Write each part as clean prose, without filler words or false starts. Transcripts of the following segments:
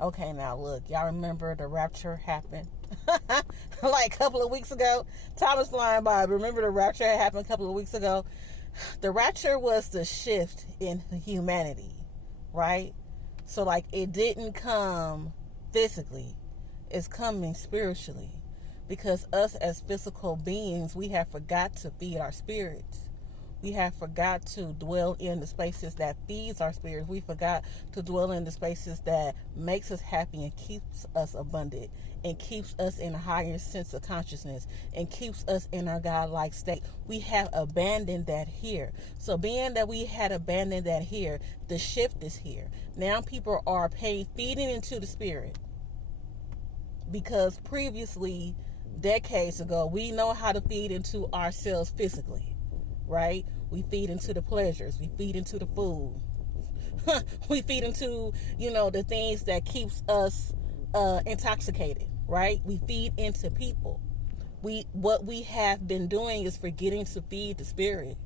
Okay, now look, y'all remember the rapture happened like a couple of weeks ago? Time is flying by. Remember the rapture happened a couple of weeks ago? The rapture was the shift in humanity, right? So like it didn't come physically, it's coming spiritually. Because us as physical beings, we have forgot to feed our spirits. We have forgot to dwell in the spaces that feeds our spirits. We forgot to dwell in the spaces that makes us happy and keeps us abundant and keeps us in a higher sense of consciousness and keeps us in our godlike state. We have abandoned that here. So being that we had abandoned that here, the shift is here. Now people are feeding into the spirit. Because previously, decades ago, we know how to feed into ourselves physically. Right? We feed into the pleasures. We feed into the food. We feed into, the things that keeps us intoxicated. Right? We feed into people. What we have been doing is forgetting to feed the spirit.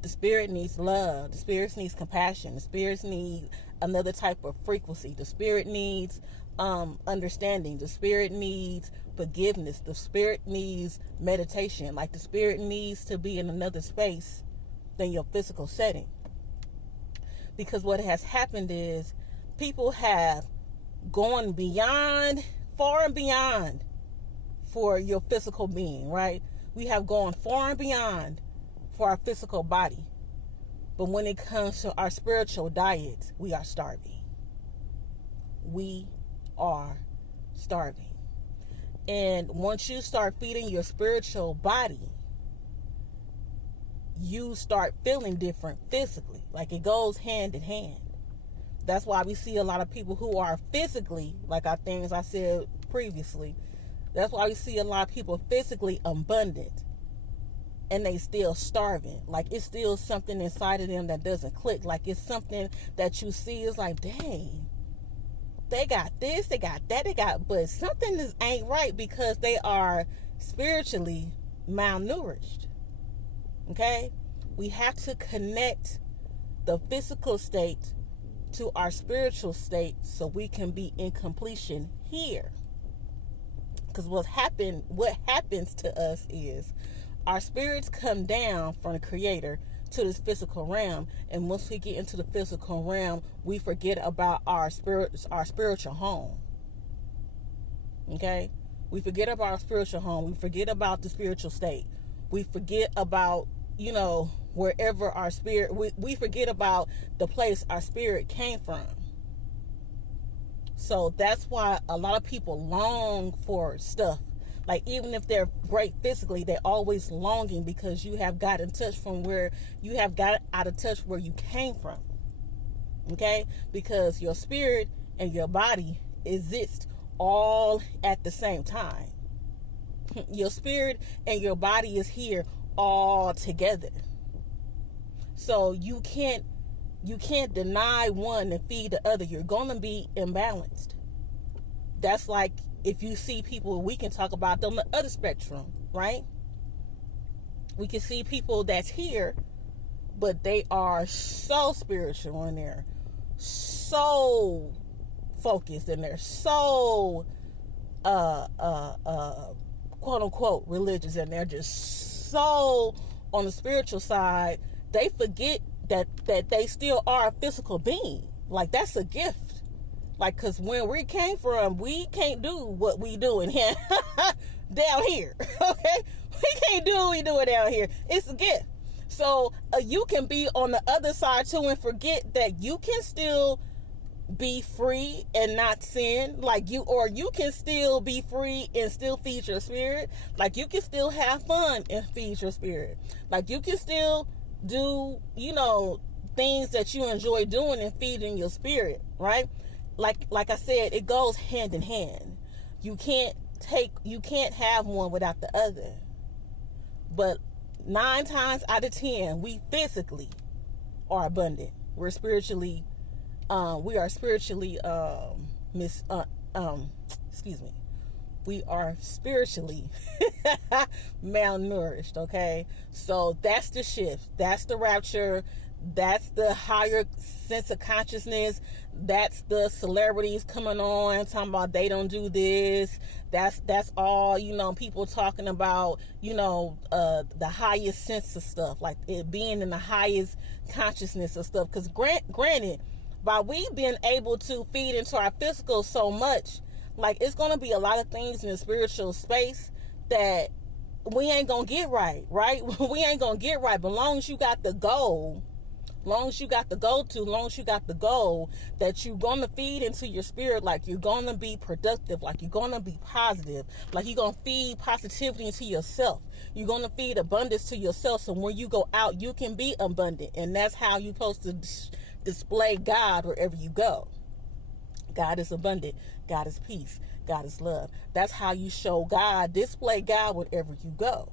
The spirit needs love. The spirit needs compassion. The spirit needs another type of frequency. The spirit needs understanding. The spirit needs forgiveness. The spirit needs meditation. Like the spirit needs to be in another space than your physical setting. Because what has happened is people have gone beyond, far and beyond for your physical being, right? We have gone far and beyond for our physical body. But when it comes to our spiritual diet, we are starving. We are starving. And once you start feeding your spiritual body, you start feeling different physically. Like it goes hand in hand. That's why we see a lot of people who are physically, like things I said previously, that's why we see a lot of people physically abundant and they still starving. Like it's still something inside of them that doesn't click. Like it's something that you see is like, dang, they got this, they got that, but something ain't right because they are spiritually malnourished. Okay? We have to connect the physical state to our spiritual state so we can be in completion here. Because what happens to us is our spirits come down from the creator to this physical realm, and once we get into the physical realm, we forget about our spiritual home. Okay? We forget about our spiritual home. We forget about the spiritual state. We forget about, wherever our spirit, we forget about the place our spirit came from. So that's why a lot of people long for stuff. Like even if they're great physically, they're always longing because you have got in touch from where you have got out of touch where you came from. Okay? Because your spirit and your body exist all at the same time. Your spirit and your body is here all together. So you can't deny one and feed the other. You're going to be imbalanced. That's like if you see people, we can talk about them on the other spectrum, right? We can see people that's here, but they are so spiritual and they're so focused and they're so quote unquote religious, and they're just so on the spiritual side, they forget that they still are a physical being. Like that's a gift. Like, because when we came from, we can't do what we do in here down here. Okay? We can't do what we do down here. It's a gift. So you can be on the other side too and forget that you can still be free and not sin. Or you can still be free and still feed your spirit. Like you can still have fun and feed your spirit. Like you can still do, things that you enjoy doing and feeding your spirit, right? Like I said, it goes hand in hand. You can't have one without the other. But 9 times out of 10, we physically are abundant. We're spiritually, we are spiritually, we are spiritually malnourished. Okay, so that's the shift. That's the rapture. That's the higher sense of consciousness. That's the celebrities coming on talking about they don't do this. That's all, people talking about, the highest sense of stuff, like it being in the highest consciousness of stuff. Because granted, by we being able to feed into our physical so much, like it's going to be a lot of things in the spiritual space that we ain't going to get right? We ain't going to get right. But long as you got the goal, long as you got the goal that you're going to feed into your spirit, like you're going to be productive, like you're going to be positive, like you're going to feed positivity into yourself. You're going to feed abundance to yourself. So when you go out, you can be abundant. And that's how you're supposed to display God wherever you go. God is abundant. God is peace. God is love. That's how you show God, display God wherever you go.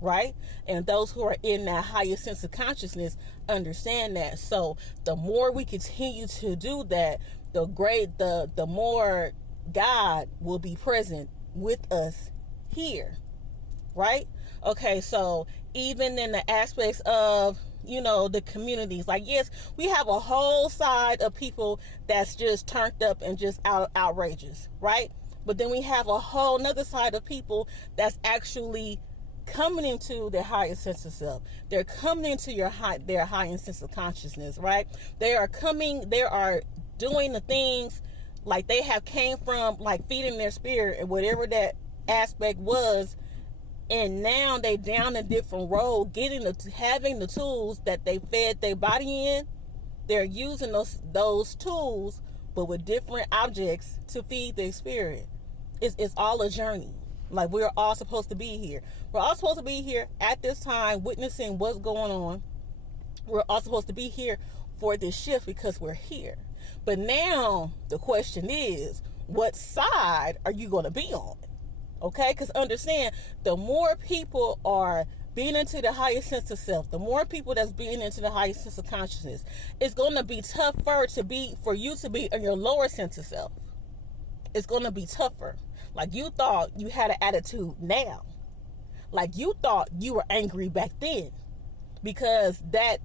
Right? And those who are in that higher sense of consciousness understand that. So the more we continue to do that, the more God will be present with us here. Right? Okay, so even in the aspects of, the communities, like, yes, we have a whole side of people that's just turned up and just outrageous, right? But then we have a whole nother side of people that's actually coming into their highest sense of self. They're coming into their highest sense of consciousness, right? They are doing the things like they have came from, like feeding their spirit and whatever that aspect was. And now they down a different road, having the tools that they fed their body in. They're using those tools, but with different objects to feed their spirit. It's all a journey. Like, we're all supposed to be here. We're all supposed to be here at this time, witnessing what's going on. We're all supposed to be here for this shift because we're here. But now the question is, what side are you going to be on? Okay, because understand, the more people are being into the highest sense of self, the more people that's being into the highest sense of consciousness, it's going to be tougher for you to be in your lower sense of self. It's going to be tougher. Like, you thought you had an attitude now. Like, you thought you were angry back then, because that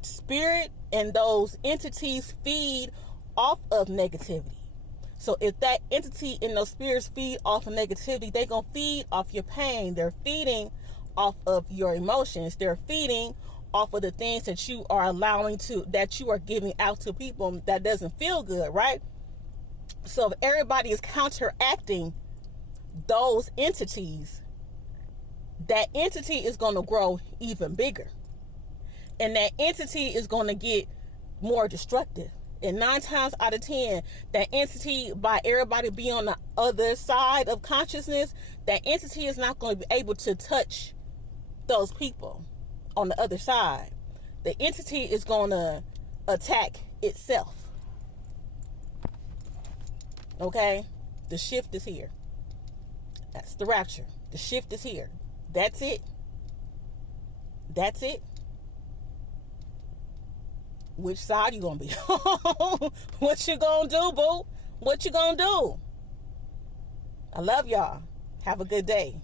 spirit and those entities feed off of negativity. So if that entity and those spirits feed off of negativity, they're going to feed off your pain. They're feeding off of your emotions. They're feeding off of the things that you are that you are giving out to people that doesn't feel good, right? So if everybody is counteracting those entities, that entity is going to grow even bigger. And that entity is going to get more destructive. And 9 times out of 10, that entity, by everybody being on the other side of consciousness, that entity is not going to be able to touch those people on the other side. The entity is going to attack itself. Okay? The shift is here. That's the rapture. The shift is here. That's it. That's it. Which side you gonna be on? What you gonna do, boo? What you gonna do? I love y'all. Have a good day.